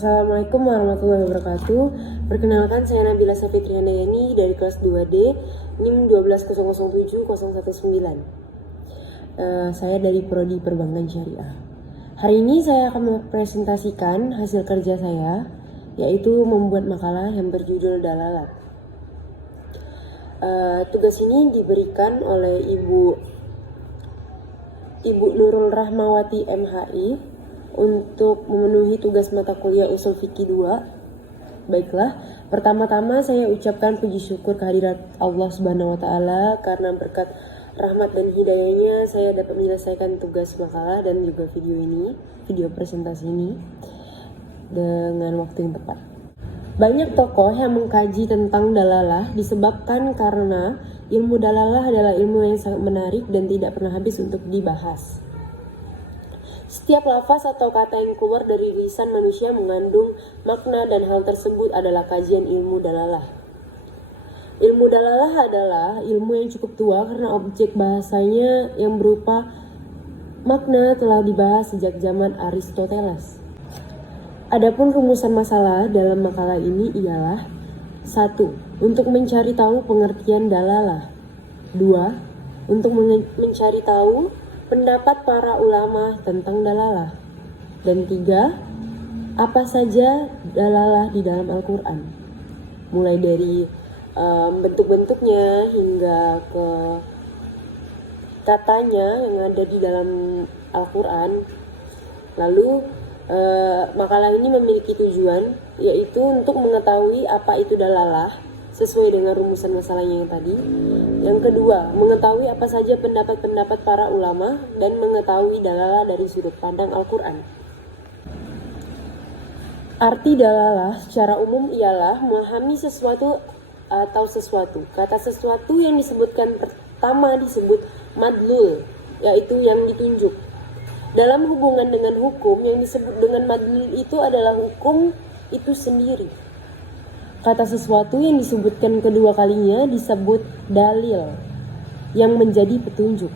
Assalamualaikum warahmatullahi wabarakatuh. Perkenalkan, saya Nabila Safitriandayani dari kelas 2D NIM 12007-019. Saya dari Prodi Perbankan Syariah. Hari ini saya akan mempresentasikan hasil kerja saya, yaitu membuat makalah yang berjudul Dalalat. Tugas ini diberikan oleh Ibu Nurul Rahmawati MHI untuk memenuhi tugas mata kuliah Ushul Fiqih 2. Baiklah, pertama-tama saya ucapkan puji syukur kehadirat Allah Subhanahu wa taala karena berkat rahmat dan hidayahnya saya dapat menyelesaikan tugas makalah dan juga video presentasi ini dengan waktu yang tepat. Banyak tokoh yang mengkaji tentang dalalah disebabkan karena ilmu dalalah adalah ilmu yang sangat menarik dan tidak pernah habis untuk dibahas. Setiap lafaz atau kata yang keluar dari lisan manusia mengandung makna dan hal tersebut adalah kajian ilmu dalalah. Ilmu dalalah adalah ilmu yang cukup tua karena objek bahasanya yang berupa makna telah dibahas sejak zaman Aristoteles. Adapun rumusan masalah dalam makalah ini ialah 1. Untuk mencari tahu pengertian dalalah. 2. Untuk mencari tahu pendapat para ulama tentang dalalah. Dan 3. Apa saja dalalah di dalam Al-Quran. Mulai dari bentuk-bentuknya hingga ke katanya yang ada di dalam Al-Quran. Lalu makalah ini memiliki tujuan, yaitu untuk mengetahui apa itu dalalah sesuai dengan rumusan masalahnya yang tadi. Yang kedua, mengetahui apa saja pendapat-pendapat para ulama dan mengetahui dalalah dari sudut pandang Al-Quran. Arti dalalah secara umum ialah memahami sesuatu atau sesuatu. Kata sesuatu yang disebutkan pertama disebut madlul, yaitu yang ditunjuk. Dalam hubungan dengan hukum, yang disebut dengan madlul itu adalah hukum itu sendiri. Kata sesuatu yang disebutkan kedua kalinya disebut dalil, yang menjadi petunjuk.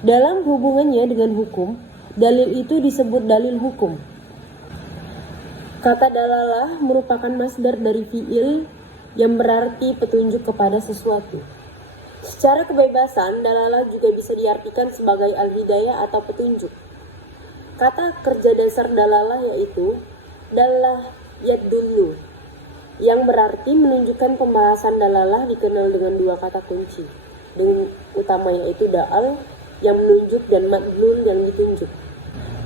Dalam hubungannya dengan hukum, dalil itu disebut dalil hukum. Kata dalalah merupakan masdar dari fi'il yang berarti petunjuk kepada sesuatu. Secara kebebasan, dalalah juga bisa diartikan sebagai al-hidayah atau petunjuk. Kata kerja dasar dalalah yaitu dalah yadullu, yang berarti menunjukkan. Pembahasan dalalah dikenal dengan dua kata kunci utama, yaitu da'al yang menunjuk dan madlul yang ditunjuk.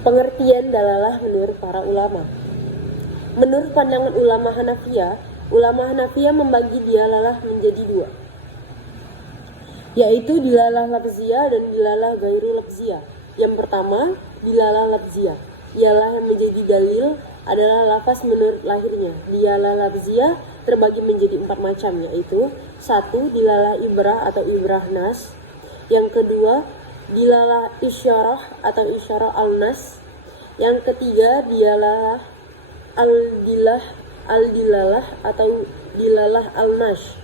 Pengertian dalalah menurut para ulama. Menurut pandangan ulama Hanafiyah membagi dalalah menjadi dua, yaitu dilalah lafziyah dan dilalah gairu lafziyah. Yang pertama, dilalah lafziyah ialah yang menjadi dalil adalah lafaz menurut lahirnya. Dilalah lafziyah terbagi menjadi 4 macam, yaitu 1. Dilalah ibrah atau ibrah nas. Yang kedua, dilalah isyarah atau isyarah al-nas. Yang ketiga, dilalah al-dilalah atau dilalah al-nash.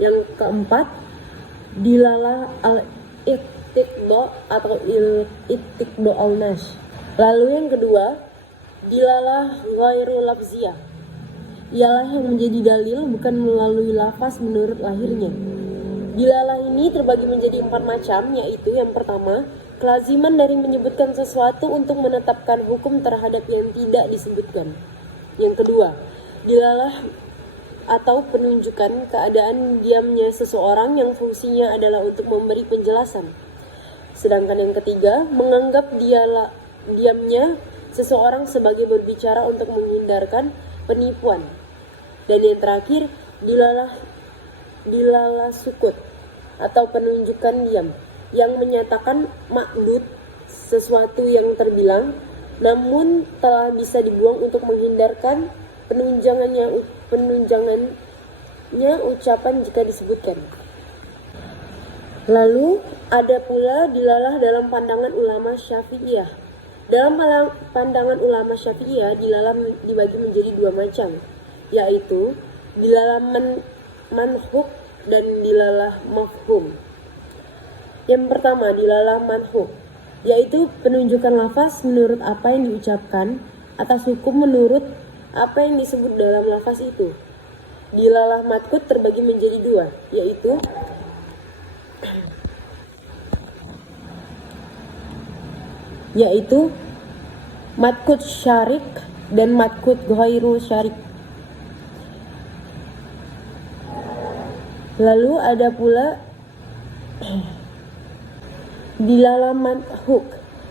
Yang keempat, dilalah al-iqtiqdo atau il-iqtiqdo al-nash. Lalu yang kedua, dilalah ghairu lafziyah ialah yang menjadi dalil bukan melalui lafaz menurut lahirnya. Dilalah ini terbagi menjadi 4 macam, yaitu yang pertama, kelaziman dari menyebutkan sesuatu untuk menetapkan hukum terhadap yang tidak disebutkan. Yang kedua, dilalah atau penunjukan keadaan diamnya seseorang yang fungsinya adalah untuk memberi penjelasan. Sedangkan yang ketiga, menganggap diamnya seseorang sebagai berbicara untuk menghindarkan penipuan. Dan yang terakhir, dilalah sukut atau penunjukan diam yang menyatakan maklud sesuatu yang terbilang namun telah bisa dibuang untuk menghindarkan penunjangannya ucapan jika disebutkan. Lalu ada pula dilalah dalam pandangan ulama Syafi'iyah. Dalam pandangan ulama Syafi'iyah, dilalah dibagi menjadi 2 macam, yaitu dilalah manhuk dan dilalah mafhum. Yang pertama, dilalah manhuk, yaitu penunjukan lafaz menurut apa yang diucapkan atas hukum menurut apa yang disebut dalam lafaz itu. Dilalah matkut terbagi menjadi dua, yaitu matkut syarik dan matkut ghairu syarik. Lalu ada pula dilalah manhuk,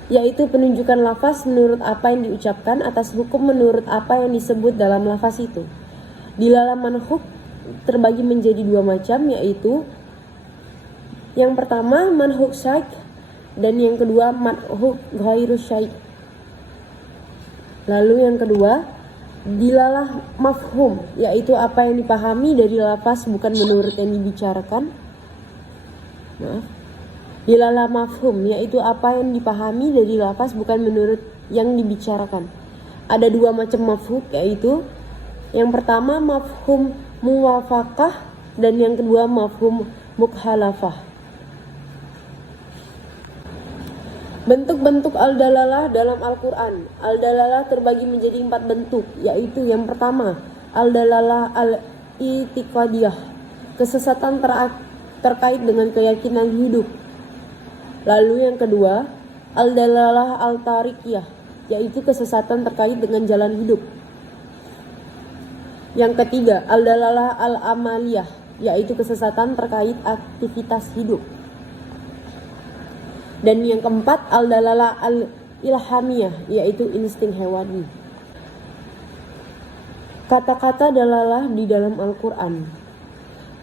yaitu penunjukan lafaz menurut apa yang diucapkan atas hukum menurut apa yang disebut dalam lafaz itu. Dilalah manhuk terbagi menjadi dua macam, yaitu yang pertama manhuk syaik dan yang kedua manhuk ghairu syaik. Lalu yang kedua dilalah mafhum, yaitu apa yang dipahami dari lafaz bukan menurut yang dibicarakan. Dilalah mafhum, yaitu apa yang dipahami dari lafaz bukan menurut yang dibicarakan. Ada dua macam mafhum, yaitu yang pertama mafhum muwafaqah dan yang kedua mafhum mukhalafah. Bentuk-bentuk al-dalalah dalam Al-Quran. Al-dalalah terbagi menjadi 4 bentuk, yaitu yang pertama al-dalalah al-i'tiqadiyah, kesesatan terkait dengan keyakinan hidup. Lalu yang kedua al-dalalah al-tarikiyah, yaitu kesesatan terkait dengan jalan hidup. Yang ketiga al-dalalah al-amaliyah, yaitu kesesatan terkait aktivitas hidup. Dan yang keempat al-dalalah al-ilhamiyah, yaitu insting hewani. Kata-kata dalalah di dalam Al-Quran.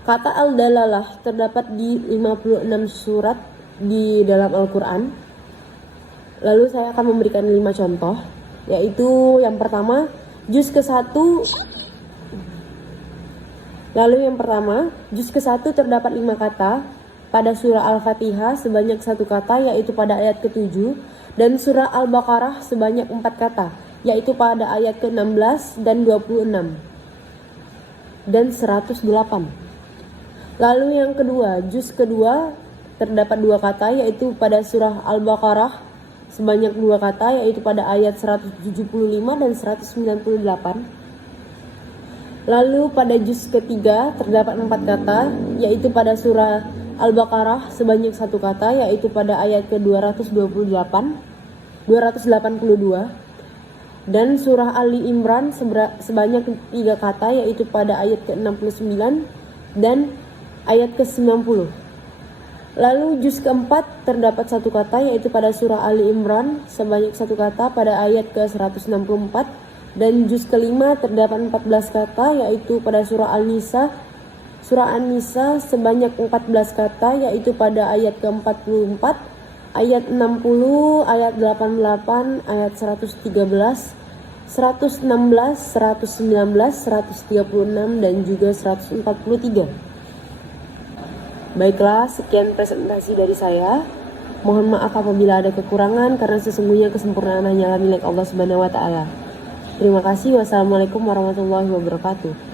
Kata al-dalalah terdapat di 56 surat di dalam Al-Quran. Lalu saya akan memberikan 5 contoh, yaitu yang pertama juz ke-1. Juz ke-1 terdapat 5 kata. Pada surah Al-Fatihah sebanyak 1 kata, yaitu pada ayat ke-7, dan surah Al-Baqarah sebanyak 4 kata, yaitu pada ayat ke-16 dan 26 dan 108. Lalu yang kedua, juz kedua terdapat 2 kata, yaitu pada surah Al-Baqarah sebanyak 2 kata, yaitu pada ayat 175 dan 198. Lalu pada juz ketiga terdapat 4 kata, yaitu pada surah Al-Baqarah sebanyak 1 kata, yaitu pada ayat ke-282 dan surah Ali Imran sebanyak 3 kata, yaitu pada ayat ke-69 dan ayat ke-90. Lalu juz keempat terdapat 1 kata, yaitu pada surah Ali Imran sebanyak 1 kata pada ayat ke-164, dan juz kelima terdapat 14 kata, yaitu pada surah An-Nisa sebanyak 14 kata, yaitu pada ayat ke-44, ayat 60, ayat 88, ayat 113, 116, 119, 136 dan juga 143. Baiklah, sekian presentasi dari saya. Mohon maaf apabila ada kekurangan, karena sesungguhnya kesempurnaan hanyalah milik Allah Subhanahu wa taala. Terima kasih. Wassalamualaikum warahmatullahi wabarakatuh.